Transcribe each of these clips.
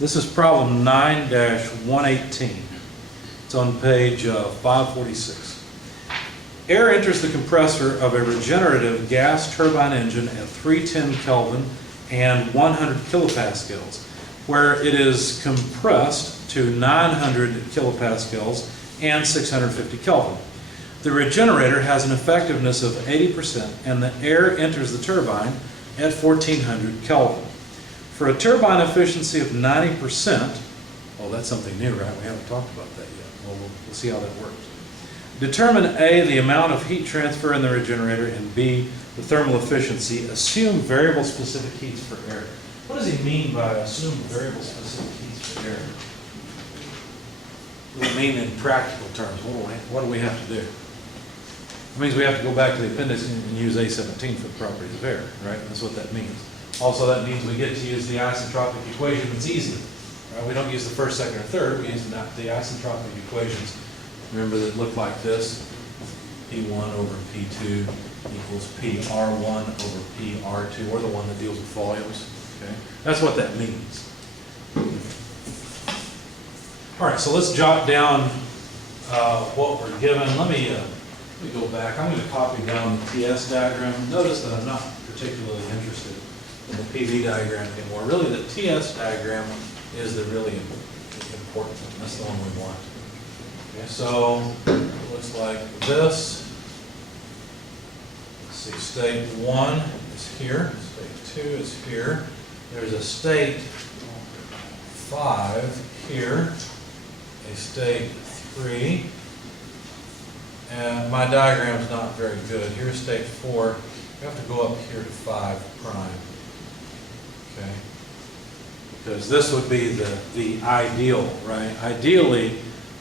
This is problem 9-118. It's on page 546. Air enters the compressor of a regenerative gas turbine engine at 310 Kelvin and 100 kilopascals, where it is compressed to 900 kilopascals and 650 Kelvin. The regenerator has an effectiveness of 80% and the air enters the turbine at 1400 Kelvin. For a turbine efficiency of 90%, oh, that's something new, right? We haven't talked about that yet. Well, we'll see how that works. Determine A, the amount of heat transfer in the regenerator, and B, the thermal efficiency. Assume variable specific heats for air. What does he mean by assume variable specific heats for air? What does it mean in practical terms? What do we have to do? It means we have to go back to the appendix and use A17 for the properties of air, right? That's what that means. Also, that means we get to use the isentropic equation. It's easy. Right? We don't use the first, second, or third. We use the isentropic equations. Remember that look like this. P1 over P2 equals PR1 over PR2, or the one that deals with volumes. Okay? That's what that means. All right, so let's jot down what we're given. Let me go back. I'm going to copy down the TS diagram. Notice that I'm not particularly interested in the PV diagram anymore. Really, the TS diagram is the really important one. That's the one we want. Okay, so it looks like this. Let's see, state 1 is here. State 2 is here. There's a state 5 here. A state 3. And my diagram's not very good. Here's state 4. We have to go up here to 5 prime. Okay? Because this would be the ideal, right? Ideally,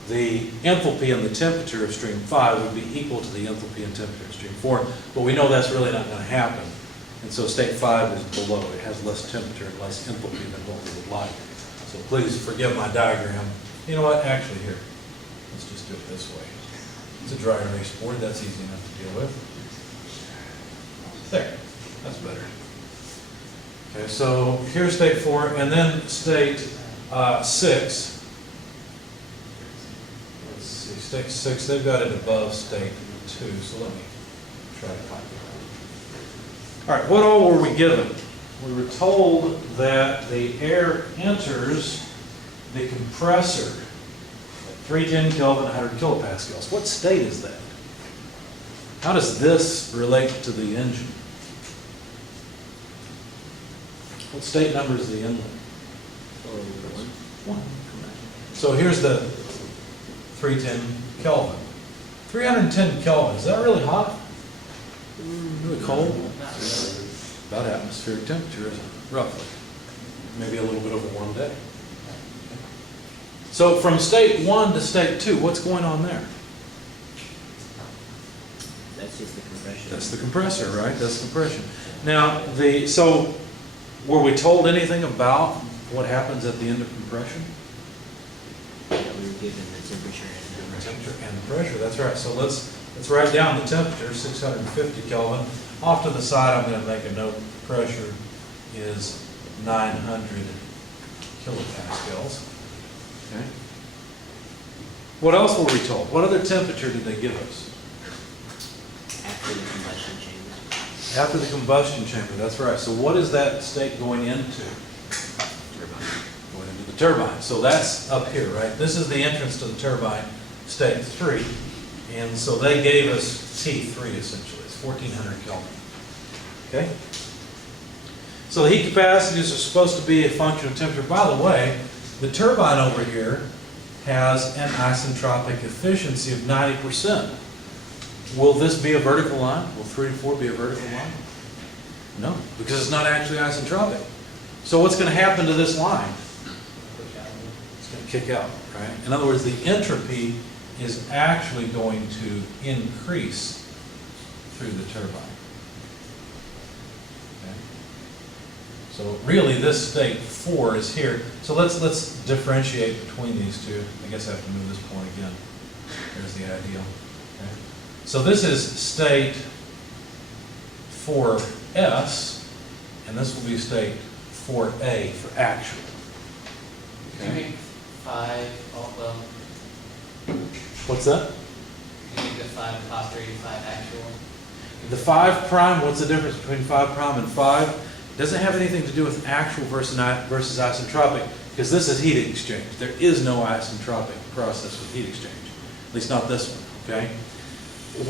the enthalpy and the temperature of stream 5 would be equal to the enthalpy and temperature of stream 4, but we know that's really not going to happen. And so state 5 is below. It has less temperature and less enthalpy than what we would like. So please forgive my diagram. You know what? Actually, here, let's just do it this way. It's a dry erase board. That's easy enough to deal with. There. That's better. Okay, so here's state 4, and then state 6. Let's see, state 6, they've got it above state 2, so let me try to copy that. All right, what all were we given? We were told that the air enters the compressor at 310 Kelvin, 100 kilopascals. What state is that? How does this relate to the engine? What state number is the inlet? 1. So here's the 310 Kelvin. 310 Kelvin, is that really hot? Really cold? About atmospheric temperature, isn't it? Roughly. Maybe a little bit of a warm day. So from state 1 to state 2, what's going on there? That's just the compression. That's the compressor, right? That's compression. Now, so were we told anything about what happens at the end of compression? Yeah, we were given the temperature and the Temperature and the pressure, that's right. So let's write down the temperature, 650 Kelvin. Off to the side, I'm going to make a note. The pressure is 900 kilopascals. Okay. What else were we told? What other temperature did they give us? after the combustion chamber. After the combustion chamber, that's right. So what is that state going into? Turbine. Going into the turbine. So that's up here, right? This is the entrance to the turbine, state 3. And so they gave us T3 essentially. It's 1400 Kelvin. Okay? So the heat capacities are supposed to be a function of temperature. By the way, the turbine over here has an isentropic efficiency of 90%. Will this be a vertical line? Will 3 to 4 be a vertical line? No, because it's not actually isentropic. So what's going to happen to this line? It's going to kick out, right? In other words, the entropy is actually going to increase through the turbine. Okay? So really this state 4 is here. So let's differentiate between these two. I guess I have to move this point again. There's the ideal. Okay? So this is state 4S, and this will be state 4A for actual. 5, oh, well, What's that? you make the 5 positive 35 actual. The 5 prime, what's the difference between 5 prime and 5? Doesn't have anything to do with actual versus isentropic, because this is heat exchange. There is no isentropic process with heat exchange, at least not this one, okay?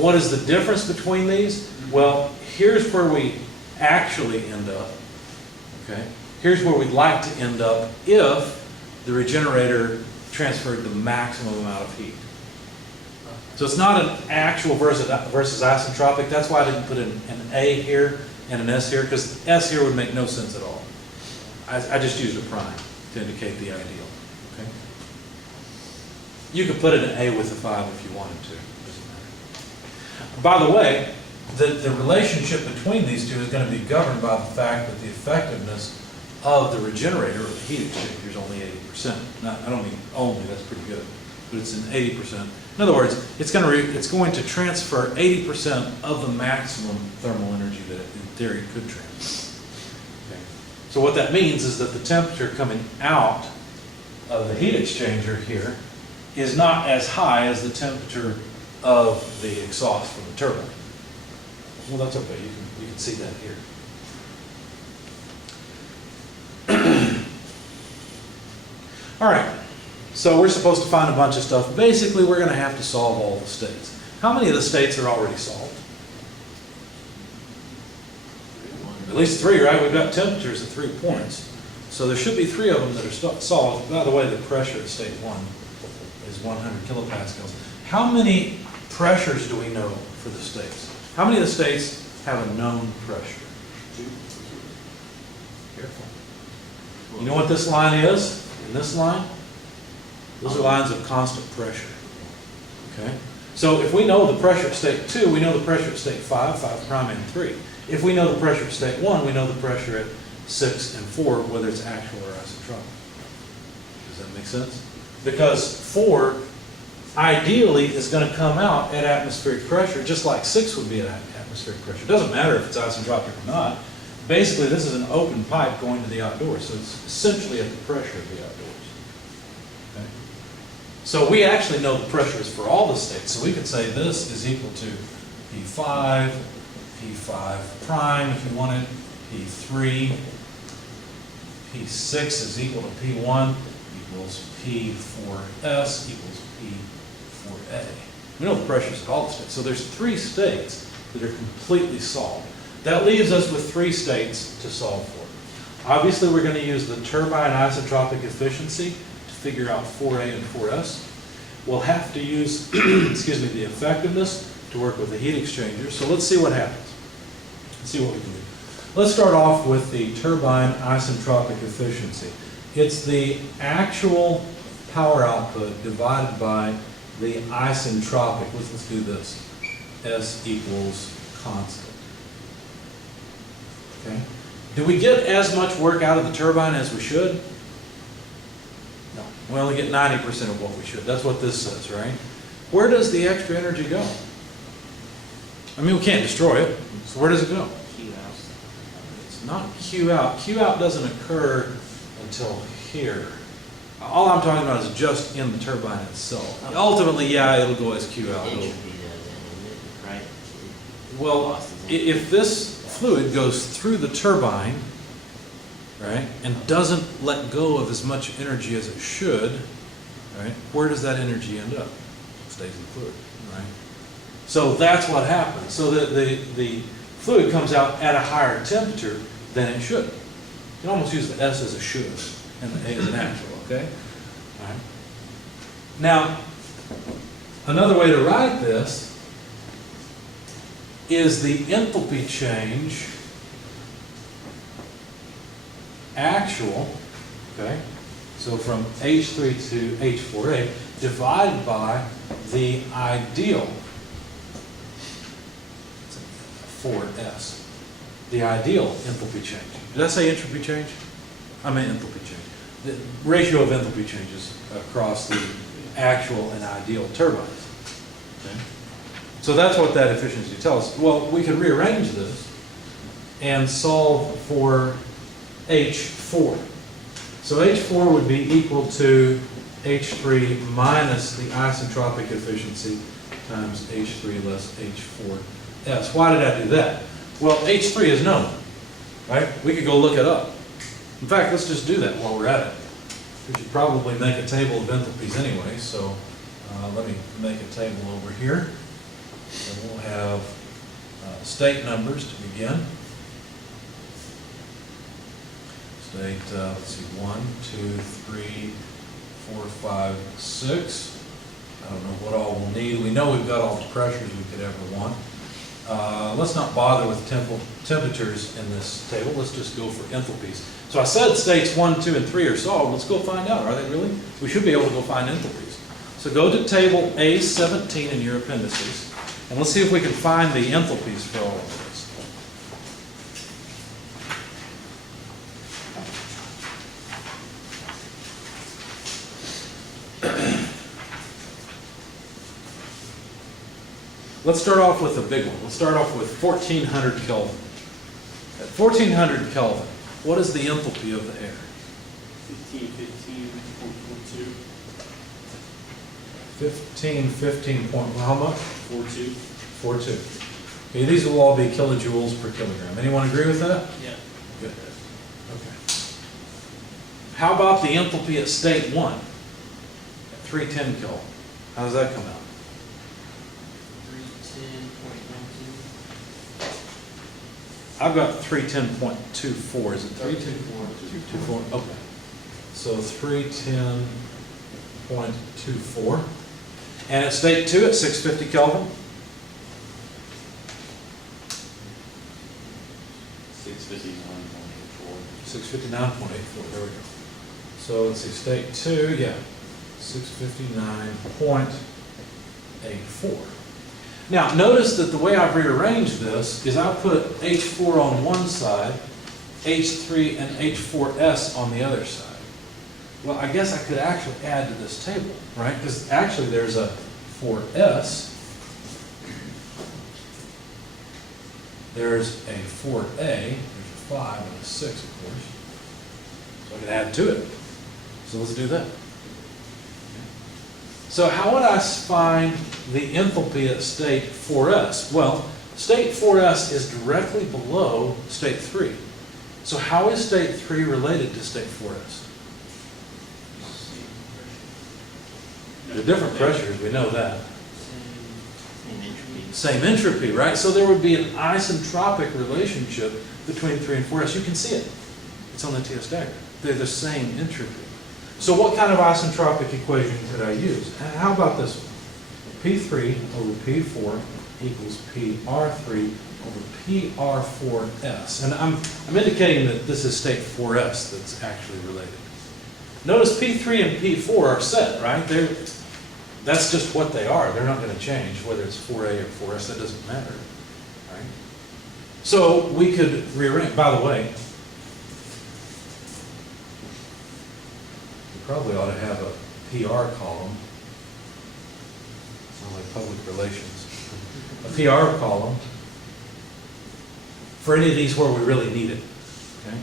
What is the difference between these? Well, here's where we actually end up, okay? Here's where we'd like to end up if the regenerator transferred the maximum amount of heat. So it's not an actual versus isentropic. That's why I didn't put an A here and an S here, because S here would make no sense at all. I just used a prime to indicate the ideal. Okay? You could put it an A with a 5 if you wanted to. Doesn't matter. By the way, the relationship between these two is going to be governed by the fact that the effectiveness of the regenerator or the heat exchanger is only 80%. I don't mean only, that's pretty good, but it's an 80%. In other words, it's going to transfer 80% of the maximum thermal energy that it, in theory, could transfer. Okay. So what that means is that the temperature coming out of the heat exchanger here is not as high as the temperature of the exhaust from the turbine. Well, that's okay. You can see that here. All right. So we're supposed to find a bunch of stuff. Basically, we're going to have to solve all the states. How many of the states are already solved? At least 3, right? We've got temperatures at 3 points. So there should be 3 of them that are solved. By the way, the pressure at state 1 is 100 kilopascals. How many pressures do we know for the states? How many of the states have a known pressure? 2. Careful. You know what this line is? In this line? Those are lines of constant pressure. Okay? So if we know the pressure at state 2, we know the pressure at state 5, 5 prime, and 3. If we know the pressure at state 1, we know the pressure at 6 and 4, whether it's actual or isentropic. Does that make sense? Because 4 ideally is going to come out at atmospheric pressure, just like 6 would be at atmospheric pressure. It doesn't matter if it's isentropic or not. Basically, this is an open pipe going to the outdoors, so it's essentially at the pressure of the outdoors. Okay? So we actually know the pressures for all the states, so we could say this is equal to P5, P5 prime if you wanted, P3, P6 is equal to P1 equals P4S equals P4A. We know the pressures at all the states. So there's 3 states that are completely solved. That leaves us with 3 states to solve for. Obviously, we're going to use the turbine isentropic efficiency to figure out 4A and 4S. We'll have to use excuse me, the effectiveness to work with the heat exchanger. So let's see what happens. Let's see what we can do. Let's start off with the turbine isentropic efficiency. It's the actual power output divided by the isentropic. Let's do this. S equals constant. Okay. Do we get as much work out of the turbine as we should? No. We only get 90% of what we should. That's what this says, right? Where does the extra energy go? I mean, we can't destroy it. So where does it go? Q out. It's not Q out. Q out doesn't occur until here. All I'm talking about is just in the turbine itself. Ultimately, yeah, it'll go as Q out. Entropy does that, right? Well, if this fluid goes through the turbine, right, and doesn't let go of as much energy as it should, right, where does that energy end up? It stays in the fluid, right? So that's what happens. So the fluid comes out at a higher temperature than it should. You can almost use the S as a should and the A as an actual, okay? All right. Now, another way to write this is the enthalpy change actual, okay, so from H3 to H4A, divided by the ideal 4S, the ideal enthalpy change. Did I say entropy change? I meant enthalpy change. The ratio of enthalpy changes across the actual and ideal turbines. Okay? So that's what that efficiency tells us. Well, we could rearrange this and solve for H4. So H4 would be equal to H3 minus the isentropic efficiency times H3 less H4S. Why did I do that? Well, H3 is known, right? We could go look it up. In fact, let's just do that while we're at it. We should probably make a table of enthalpies anyway, so let me make a table over here. So we'll have state numbers to begin. State, let's see, 1, 2, 3, 4, 5, 6. I don't know what all we'll need. We know we've got all the pressures we could ever want. Let's not bother with temperatures in this table. Let's just go for enthalpies. So I said states 1, 2, and 3 are solved. Let's go find out. Are they really? We should be able to go find enthalpies. So go to table A17 in your appendices, and let's see if we can find the enthalpies for all of this. Let's start off with a big one. Let's start off with 1400 Kelvin. At 1400 Kelvin, what is the enthalpy of the air? 1515.42. 15 point, how much? 42. 42. Okay, these will all be kilojoules per kilogram. Anyone agree with that? Yeah. Good. Okay. How about the enthalpy at state 1? At 310 Kelvin. How does that come out? 310.12. I've got 310.24. Is it 310? 24. Okay. So 310.24. And at state 2 at 650 Kelvin? 659.84. 659.84. There we go. So let's see, state 2, yeah, 659.84. Now, notice that the way I've rearranged this is I put H4 on one side, H3 and H4S on the other side. Well, I guess I could actually add to this table, right? Because actually there's a 4S, there's a 4A, there's a 5 and a 6, of course. So I can add to it. So let's do that. So how would I find the enthalpy at state 4S? Well, state 4S is directly below state 3. So how is state 3 related to state 4S? They're different pressures, we know that. Same entropy. Same entropy, right? So there would be an isentropic relationship between 3 and 4S. You can see it. It's on the TS diagram. They're the same entropy. So what kind of isentropic equation could I use? How about this one? P3 over P4 equals PR3 over PR4S. And I'm indicating that this is state 4S that's actually related. Notice P3 and P4 are set, right? That's just what they are. They're not going to change, whether it's 4A or 4S. That doesn't matter, right? So we could rearrange. By the way, we probably ought to have a PR column. Sounds like public relations. A PR column for any of these where we really need it. Okay.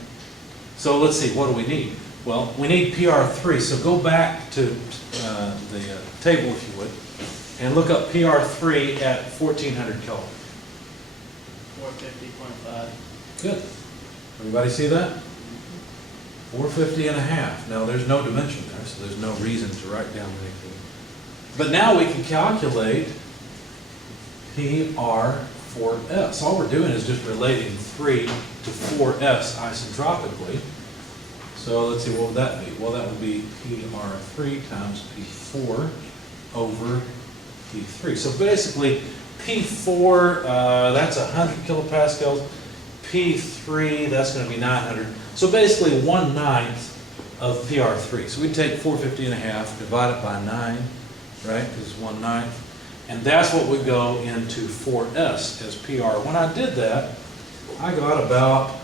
So let's see. What do we need? Well, we need PR3, so go back to the table, if you would, and look up PR3 at 1400 Kelvin. 450.5. Good. Everybody see that? 450 and a half. Now, there's no dimension there, so there's no reason to write down anything. But now we can calculate PR4S. All we're doing is just relating 3 to 4S isentropically. So let's see, what would that be? Well, that would be PR3 times P4 over P3. So basically, P4, that's 100 kilopascals. P3, that's going to be 900. So basically, 1/9 of PR3. So we take 450 and a half, divide it by 9, right? Because it's 1/9. And that's what would go into 4S as PR. When I did that, I got about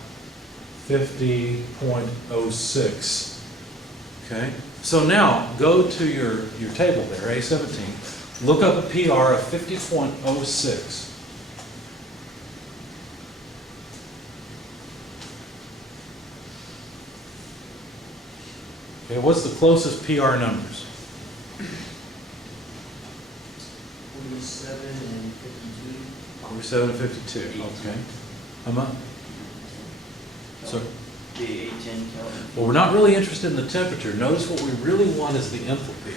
50.06. Okay, so now go to your table there, A17. Look up a PR of 50.06. Okay, what's the closest PR numbers? 47 and 52. 47 and 52, okay. How much? So, The 810 Kelvin. well, we're not really interested in the temperature. Notice what we really want is the enthalpy.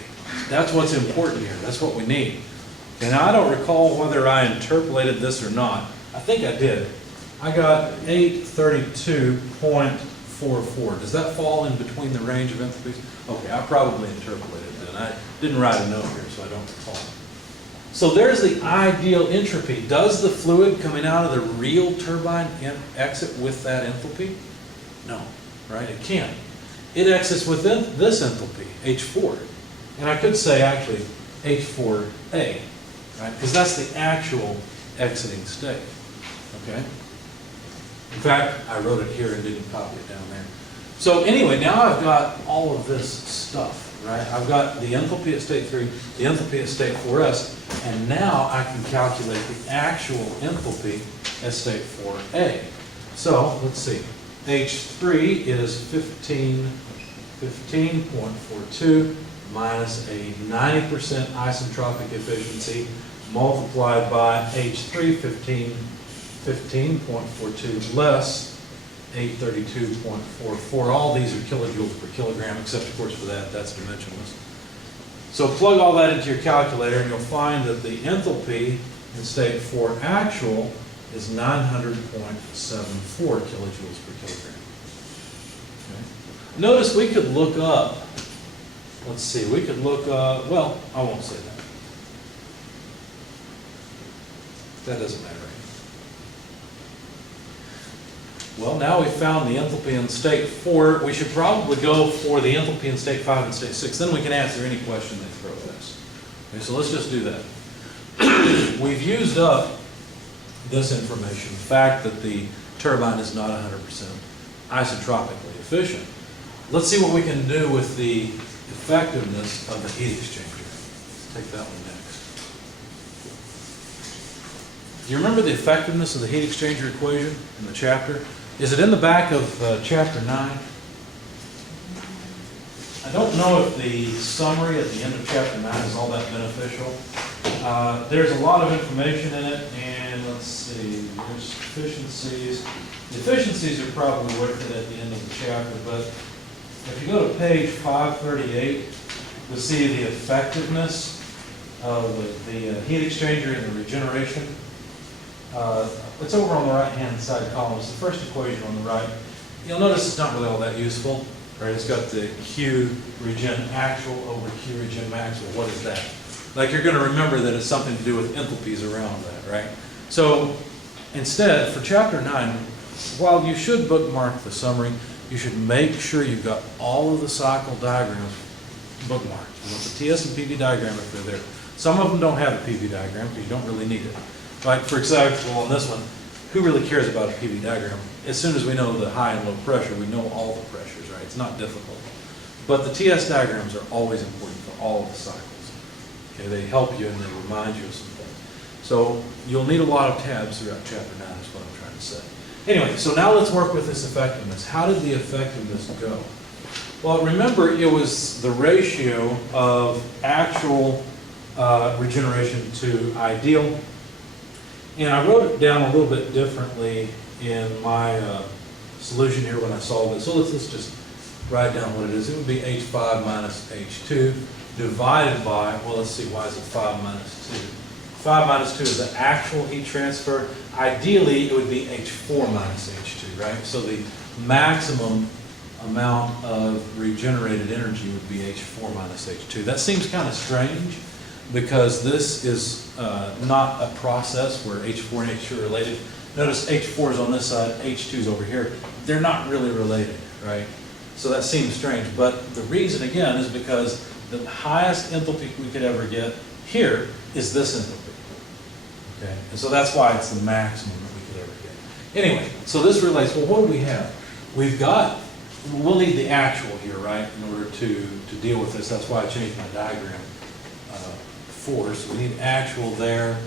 That's what's important here. That's what we need. And I don't recall whether I interpolated this or not. I think I did. I got 832.44. Does that fall in between the range of enthalpies? Okay, I probably interpolated then. I didn't write a note here, so I don't recall. So there's the ideal entropy. Does the fluid coming out of the real turbine exit with that enthalpy? No, right? It can't. It exits within this enthalpy, H4. And I could say actually H4A, right? Because that's the actual exiting state, okay? In fact, I wrote it here and didn't copy it down there. So anyway, now I've got all of this stuff, right? I've got the enthalpy at state 3, the enthalpy at state 4s, and now I can calculate the actual enthalpy at state 4a. So let's see. H3 is 15.42 minus a 90% isentropic efficiency multiplied by H3, 15.42 less 832.44. All these are kilojoules per kilogram, except of course for that, that's dimensionless. So plug all that into your calculator and you'll find that the enthalpy in state 4 actual is 900.74 kilojoules per kilogram. Okay. Notice we could look up, let's see, we could look up, well, I won't say that. That doesn't matter. Well, now we've found the enthalpy in state 4. We should probably go for the enthalpy in state 5 and state 6. Then we can answer any question they throw at us. Okay, so let's just do that. We've used up this information, the fact that the turbine is not 100% isotropically efficient. Let's see what we can do with the effectiveness of the heat exchanger. Let's take that one next. Do you remember the effectiveness of the heat exchanger equation in the chapter? Is it in the back of chapter 9? I don't know if the summary at the end of chapter 9 is all that beneficial. There's a lot of information in it, and let's see, there's efficiencies. The efficiencies are probably worth it at the end of the chapter, but if you go to page 538, you'll see the effectiveness of the heat exchanger and the regeneration. It's over on the right-hand side column. It's the first equation on the right. You'll notice it's not really all that useful, right? It's got the Q regen actual over Q regen max. Well, what is that? Like, you're going to remember that it's something to do with enthalpies around that, right? So instead, for chapter 9, while you should bookmark the summary, you should make sure you've got all of the cycle diagrams bookmarked. You want the TS and PV diagram if they're there. Some of them don't have a PV diagram, but you don't really need it. Like, for example, on this one, who really cares about a PV diagram? As soon as we know the high and low pressure, we know all the pressures, right? It's not difficult. But the TS diagrams are always important for all of the cycles. Okay, they help you and they remind you of some things. So you'll need a lot of tabs throughout chapter 9 is what I'm trying to say. Anyway, so now let's work with this effectiveness. How did the effectiveness go? Well, remember, it was the ratio of actual regeneration to ideal. And I wrote it down a little bit differently in my solution here when I solved it. So let's just write down what it is. It would be H5 minus H2 divided by, well, let's see, why is it 5 minus 2? 5 minus 2 is the actual heat transfer. Ideally, it would be H4 minus H2, right? So the maximum amount of regenerated energy would be H4 minus H2. That seems kind of strange, because this is not a process where H4 and H2 are related. Notice H4 is on this side, H2 is over here. They're not really related, right? So that seems strange, but the reason, again, is because the highest enthalpy we could ever get here is this enthalpy, okay? And so that's why it's the maximum that we could ever get. Anyway, so this relates, well, what do we have? We'll need the actual here, right, in order to deal with this. That's why I changed my diagram. So we need actual there.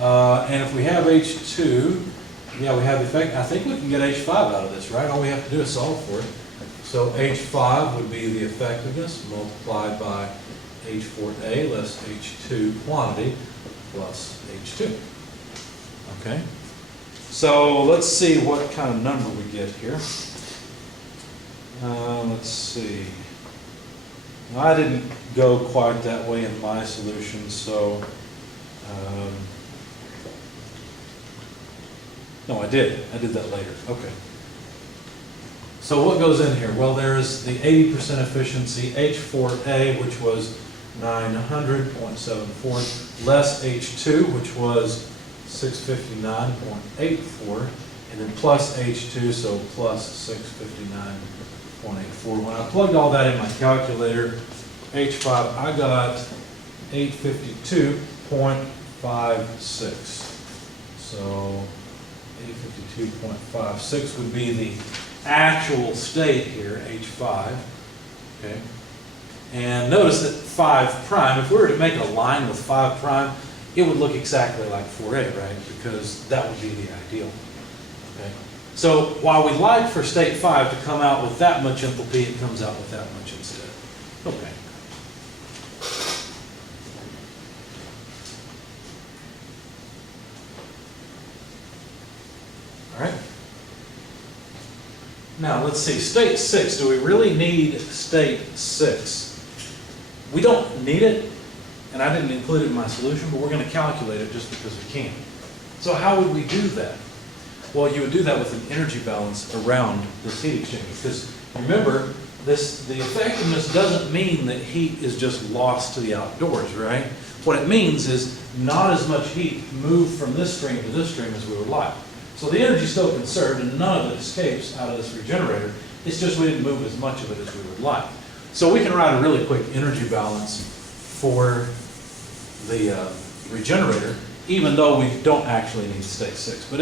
And if we have H2, yeah, we have the effect. I think we can get H5 out of this, right? All we have to do is solve for it. So H5 would be the effectiveness multiplied by H4A less H2 quantity plus H2. Okay? So let's see what kind of number we get here. Let's see. I didn't go quite that way in my solution, so no, I did. I did that later. Okay. So what goes in here? Well, there's the 80% efficiency, H4A, which was 900.74, less H2, which was 659.84, and then plus H2, so plus 659.84. When I plugged all that in my calculator, H5, I got 852.56. So 852.56 would be the actual state here, H5, okay? And notice that 5 prime, if we were to make a line with 5 prime, it would look exactly like 4A, right? Because that would be the ideal, okay? So while we like for state 5 to come out with that much enthalpy, it comes out with that much instead. Okay. All right. Now, let's see, state 6, do we really need state 6? We don't need it, and I didn't include it in my solution, but we're going to calculate it just because we can. So how would we do that? Well, you would do that with an energy balance around this heat exchanger, because remember, the effectiveness doesn't mean that heat is just lost to the outdoors, right? What it means is not as much heat moved from this stream to this stream as we would like. So the energy is still conserved and none of it escapes out of this regenerator. It's just we didn't move as much of it as we would like. So we can write a really quick energy balance for the regenerator, even though we don't actually need state 6. But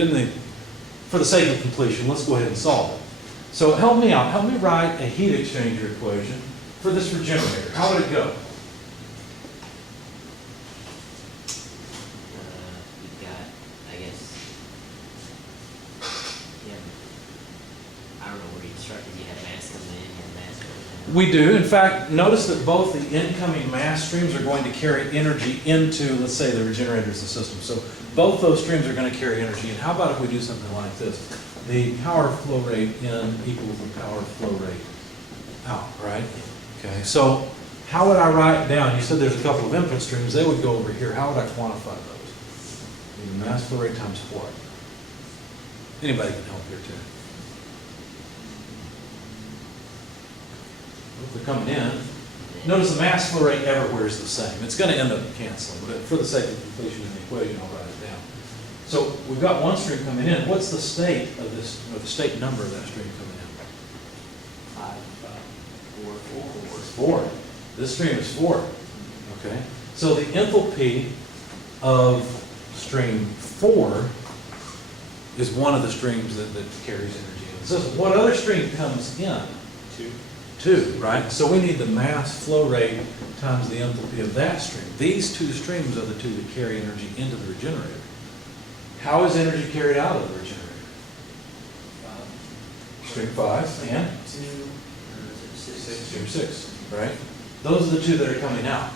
for the sake of completion, let's go ahead and solve it. So help me out. Help me write a heat exchanger equation for this regenerator. How would it go? You've got, I guess, I don't know where you start. Did you have mass coming in and mass going out? We do. In fact, notice that both the incoming mass streams are going to carry energy into, let's say, the regenerator is the system. So both those streams are going to carry energy. And how about if we do something like this? The power flow rate in equals the power flow rate out, right? Okay, so how would I write down? You said there's a couple of input streams. They would go over here. How would I quantify those? The mass flow rate times what? Anybody can help here too. If they're coming in, notice the mass flow rate everywhere is the same. It's going to end up canceling, but for the sake of completion in the equation, I'll write it down. So we've got one stream coming in. What's the state of this, or the state number of that stream coming in? 4. This stream is 4. Okay. So the enthalpy of stream 4 is one of the streams that carries energy in the system. What other stream comes in? 2, right? So we need the mass flow rate times the enthalpy of that stream. These 2 streams are the 2 that carry energy into the regenerator. How is energy carried out of the regenerator? Stream 5 and? Stream 6, right? Those are the 2 that are coming out.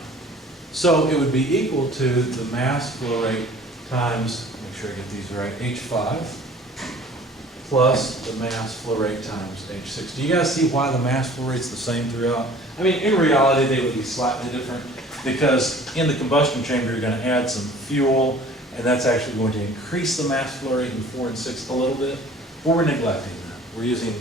So it would be equal to the mass flow rate times, make sure I get these right, H5 plus the mass flow rate times H6. Do you guys see why the mass flow rate's the same throughout? I mean, in reality, they would be slightly different because in the combustion chamber, you're going to add some fuel, and that's actually going to increase the mass flow rate in 4 and 6 a little bit. But we're neglecting that. We're using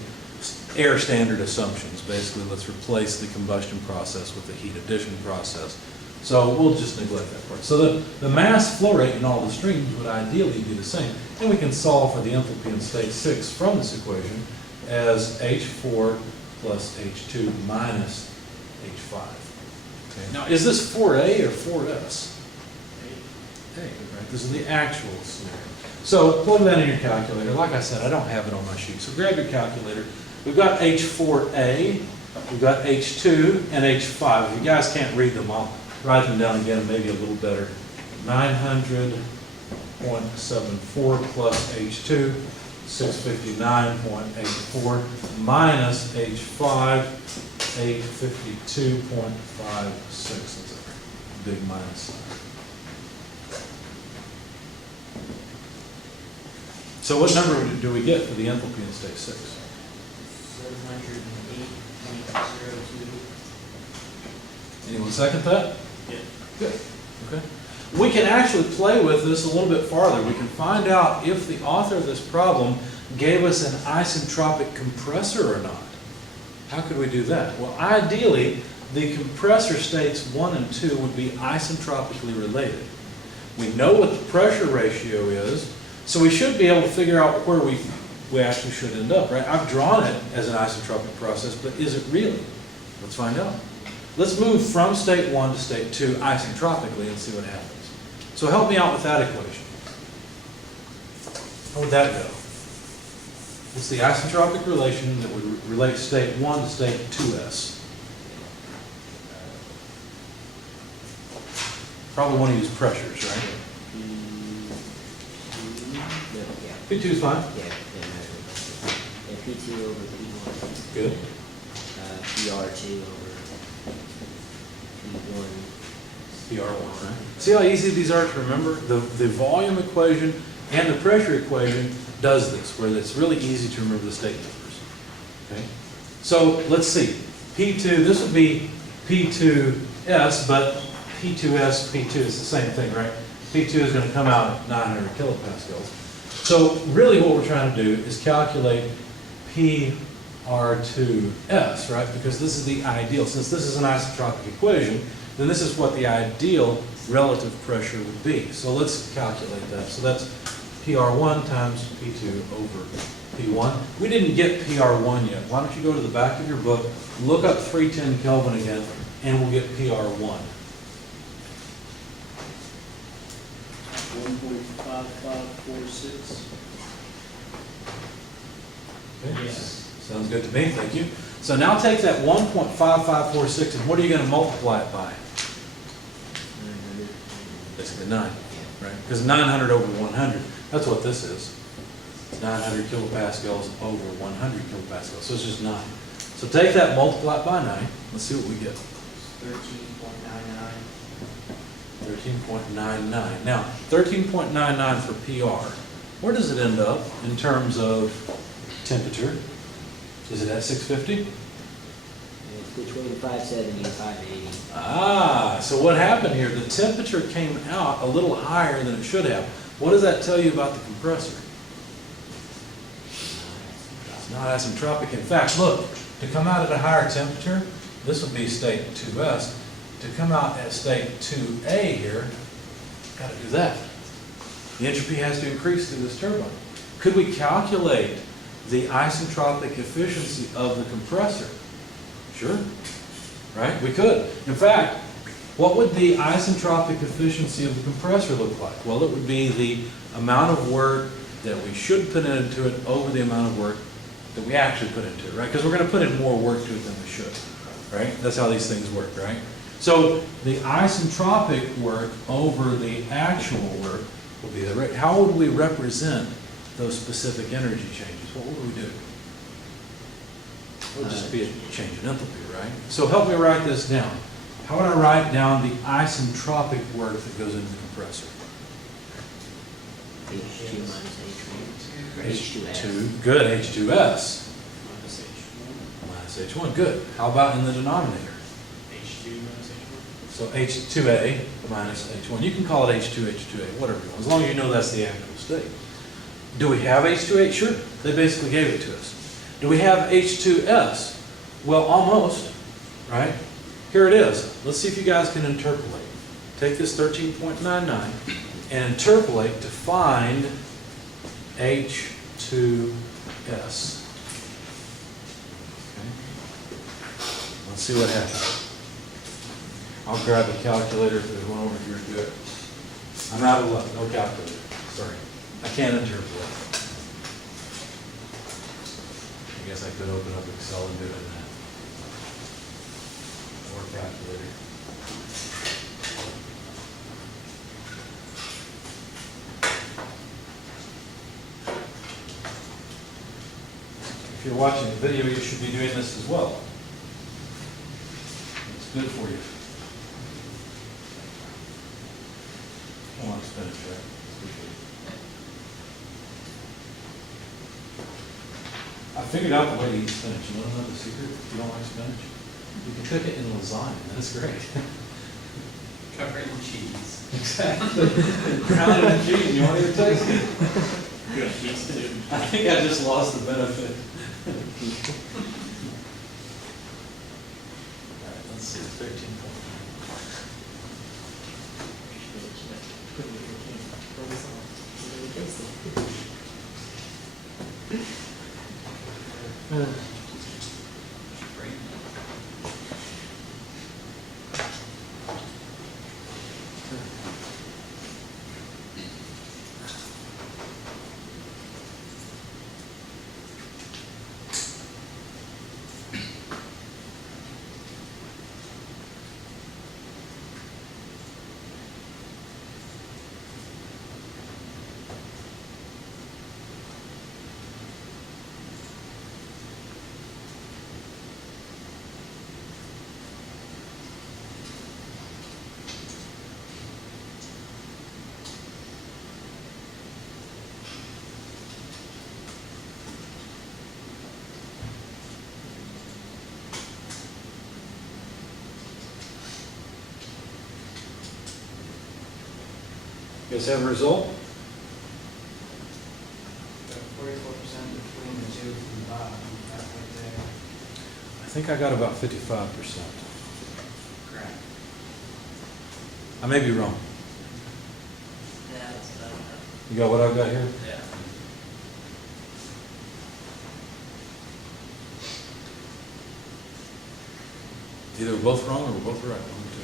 air standard assumptions. Basically, let's replace the combustion process with the heat addition process. So we'll just neglect that part. So the mass flow rate in all the streams would ideally be the same. And we can solve for the enthalpy in state 6 from this equation as H4 plus H2 minus H5. Okay. Now, is this 4A or 4S? A, right? This is the actual scenario. So plug that in your calculator. Like I said, I don't have it on my sheet. So grab your calculator. We've got H4A, we've got H2, and H5. If you guys can't read them, I'll write them down again, maybe a little better. 900.74 plus H2, 659.84 minus H5, 852.56. That's a big minus sign. So what number do we get for the enthalpy in state 6? 708.02. Anyone second that? Yeah. Good. Okay. We can actually play with this a little bit farther. We can find out if the author of this problem gave us an isentropic compressor or not. How could we do that? Well, ideally, the compressor states 1 and 2 would be isentropically related. We know what the pressure ratio is, so we should be able to figure out where we actually should end up, right? I've drawn it as an isentropic process, but is it really? Let's find out. Let's move from state 1 to state 2 isentropically and see what happens. So help me out with that equation. How would that go? What's the isentropic relation that would relate state 1 to state 2s? Probably want to use pressures, right? P2 is fine. Yeah, P2 over P1. Good. PR2 over P1. PR1, right? See how easy these are to remember? The volume equation and the pressure equation does this, where it's really easy to remember the state numbers. Okay? So let's see. P2, this would be P2S, but P2S, P2 is the same thing, right? P2 is going to come out at 900 kilopascals. So really what we're trying to do is calculate PR2S, right? Because this is the ideal. Since this is an isentropic equation, then this is what the ideal relative pressure would be. So let's calculate that. So that's PR1 times P2 over P1. We didn't get PR1 yet. Why don't you go to the back of your book, look up 310 Kelvin again, and we'll get PR1. 1.5546. Okay. Yes. Sounds good to me, thank you. So now take that 1.5546 and what are you going to multiply it by? 900. Basically 9, right? Because 900 over 100, that's what this is. 900 kilopascals over 100 kilopascals, so it's just 9. So take that, multiply it by 9, let's see what we get. 13.99. 13.99. Now, 13.99 for PR. Where does it end up in terms of temperature? Is it at 650? It's between 570 and 580. Ah, so what happened here? The temperature came out a little higher than it should have. What does that tell you about the compressor? It's not asymptotic. In fact, look, to come out at a higher temperature, this would be state 2s. To come out at state 2a here, got to do that. The entropy has to increase through this turbine. Could we calculate the isentropic efficiency of the compressor? Sure, right? We could. In fact, what would the isentropic efficiency of the compressor look like? Well, it would be the amount of work that we should put into it over the amount of work that we actually put into it, right? Because we're going to put in more work to it than we should, right? That's how these things work, right? So the isentropic work over the actual work will be the rate. How would we represent those specific energy changes? What would we do? It would just be a change in enthalpy, right? So help me write this down. How would I write down the isentropic work that goes into the compressor? H2 minus H1. H2, good, H2S. Minus H1. Minus H1, good. How about in the denominator? H2 minus H1. So H2A minus H1. You can call it H2, H2A, whatever you want, as long as you know that's the actual state. Do we have H2A? Sure, they basically gave it to us. Do we have H2S? Well, almost, right? Here it is. Let's see if you guys can interpolate. Take this 13.99 and interpolate to find H2S. Okay. Let's see what happens. I'll grab a calculator if there's one over here and do it. I'm out of luck, no calculator, sorry. I can't interpolate. I guess I could open up Excel and do it in that. Or calculator. you're watching the video, you should be doing this as well. It's good for you. Hold on, spinach, right? I figured out the way to eat spinach. You want to know the secret if you don't like spinach? You can cook it in lasagna. That's great. Cover it in cheese. Exactly. Crown it in cheese. You want to even taste it? Good, cheese too. I think I just lost the benefit. All right, let's see, 13.9. You guys have a result? 44% between the two from the bottom, that's right there. I think I got about 55%. Correct. I may be wrong. Yeah, that's what I don't know. You got what I've got here? Yeah. Either we're both wrong or we're both right. One or two.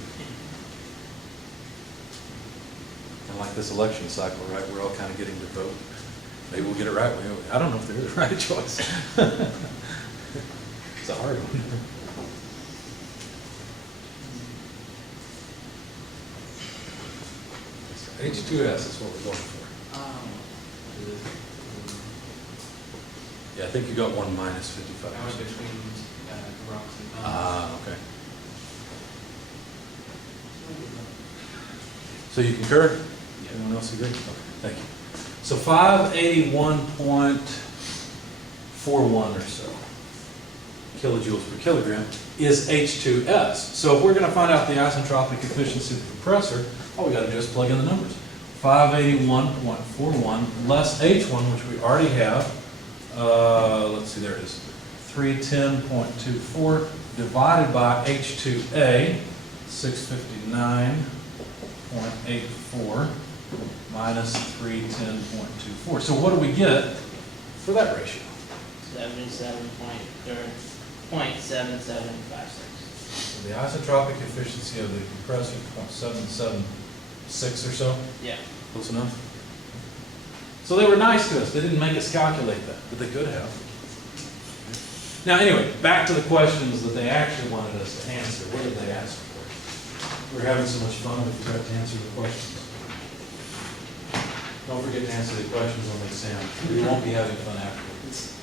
And like this election cycle, right, we're all kind of getting to vote. Maybe we'll get it right. I don't know if there is a right choice. It's a hard one. H2S is what we're going for. Yeah, I think you got one minus 55. That was between rocks and Ah, okay. So you concur? Anyone else agree? Okay, thank you. So 581.41 or so kilojoules per kilogram is H2S. So if we're going to find out the isentropic efficiency of the compressor, all we got to do is plug in the numbers. 581.41 less H1, which we already have. Let's see, there it is. 310.24 divided by H2A, 659.84 minus 310.24. So what do we get for that ratio? 0.7756. So the isentropic efficiency of the compressor is 0.776 or so. Yeah. Close enough? So they were nice to us. They didn't make us calculate that, but they could have. Now, anyway, back to the questions that they actually wanted us to answer. What did they ask for? We're having so much fun, we forgot to answer the questions. Don't forget to answer the questions on the exam. We won't be having fun afterwards.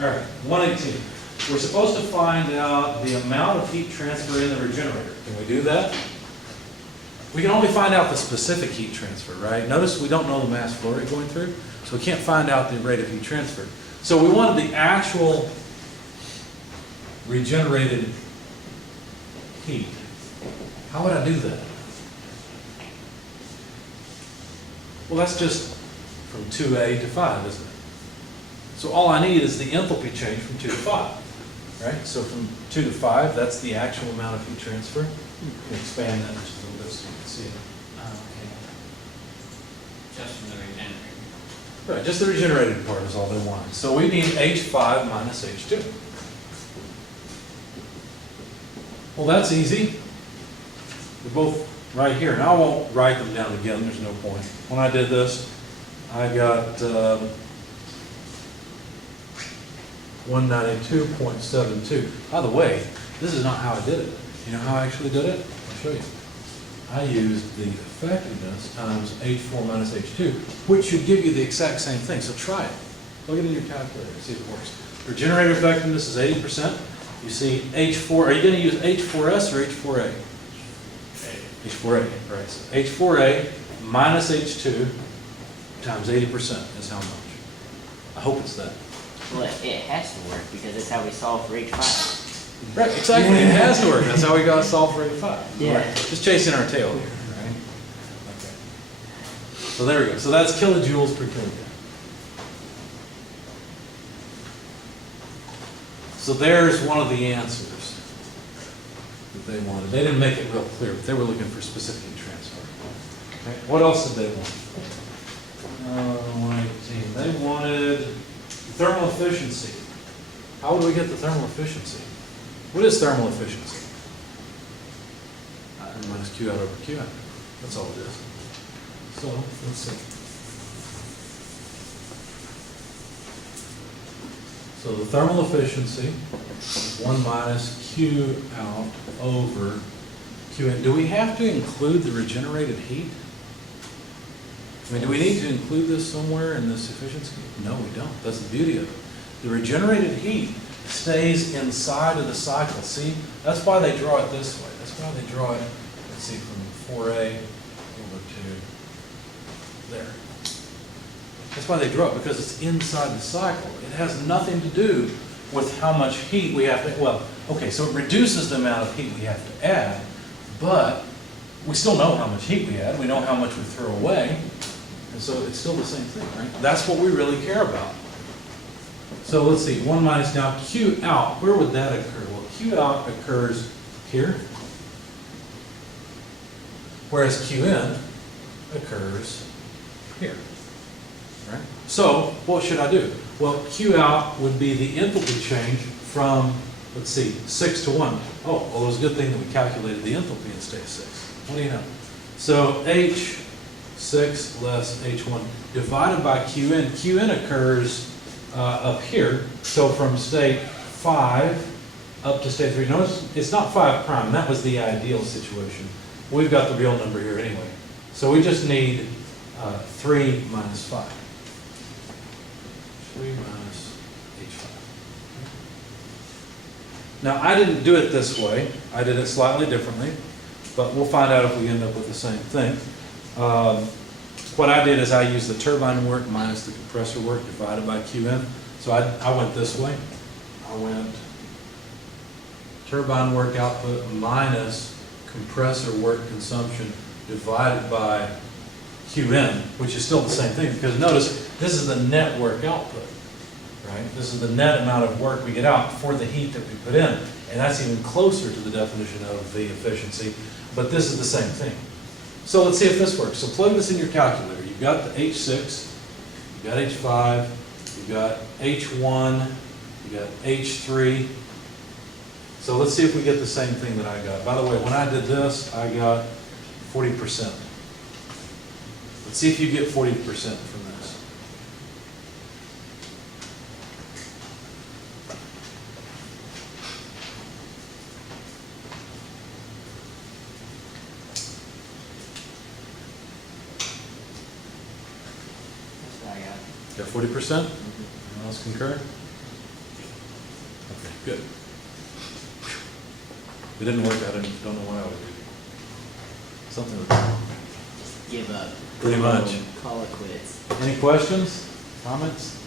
All right, 118. We're supposed to find out the amount of heat transfer in the regenerator. Can we do that? We can only find out the specific heat transfer, right? Notice we don't know the mass flow rate going through, so we can't find out the rate of heat transfer. So we wanted the actual regenerated heat. How would I do that? Well, that's just from 2A to 5, isn't it? So all I need is the enthalpy change from 2 to 5, right? So from 2 to 5, that's the actual amount of heat transfer. You can expand that just a little bit so you can see it. Okay. Just from the regenerator. Right, just the regenerated part is all they wanted. So we need H5 minus H2. Well, that's easy. They're both right here. And I won't write them down again. There's no point. When I did this, I got 192.72. By the way, this is not how I did it. You know how I actually did it? I'll show you. I used the effectiveness times H4 minus H2, which should give you the exact same thing. So try it. Plug it in your calculator and see if it works. Regenerator effectiveness is 80%. You see H4, are you going to use H4S or H4A? H4A, right. So H4A minus H2 times 80% is how much? I hope it's that. Well, it has to work because that's how we solve for H5. Right, exactly. It has to work. That's how we got to solve for H5. Yeah. Right. Just chasing our tail here, right? Okay. So there we go. So that's kilojoules per kilogram. So there's one of the answers that they wanted. They didn't make it real clear, but they were looking for specific heat transfer. Okay. What else did they want? 118. They wanted thermal efficiency. How would we get the thermal efficiency? What is thermal efficiency? Minus Q out over Q out. That's all it is. So, let's see. So the thermal efficiency is 1 minus Q out over Q in. Do we have to include the regenerated heat? I mean, do we need to include this somewhere in this efficiency? No, we don't. That's the beauty of it. The regenerated heat stays inside of the cycle. See, that's why they draw it this way. That's why they draw it, let's see, from 4A over to there. That's why they draw it, because it's inside the cycle. It has nothing to do with how much heat we have to, well, okay, so it reduces the amount of heat we have to add, but we still know how much heat we add. We know how much we throw away, and so it's still the same thing, right? That's what we really care about. So let's see, 1 minus now Q out, where would that occur? Well, Q out occurs here, whereas Q in occurs here, right? So what should I do? Well, Q out would be the enthalpy change from, let's see, 6 to 1. Oh, well, it was a good thing that we calculated the enthalpy in state 6. What do you know? So H6 less H1 divided by Q in. Q in occurs up here, so from state 5 up to state 3. Notice it's not 5 prime, that was the ideal situation. We've got the real number here anyway. So we just need 3 minus 5. 3 minus H5. Now I didn't do it this way, I did it slightly differently, but we'll find out if we end up with the same thing. What I did is I used the turbine work minus the compressor work divided by Qn. So I went this way. I went turbine work output minus compressor work consumption divided by Qn, which is still the same thing, because notice this is the net work output, right? This is the net amount of work we get out for the heat that we put in, and that's even closer to the definition of the efficiency, but this is the same thing. So let's see if this works. So plug this in your calculator. You've got the H6, you've got H5, you've got H1, you've got H3. So let's see if we get the same thing that I got. By the way, when I did this, I got 40%. Let's see if you get 40% from this. Got 40%? Anyone else concur? Okay, good. If it didn't work out, I don't know what I would do. Something was wrong. Give up. Pretty much. Call it quits. Any questions, comments?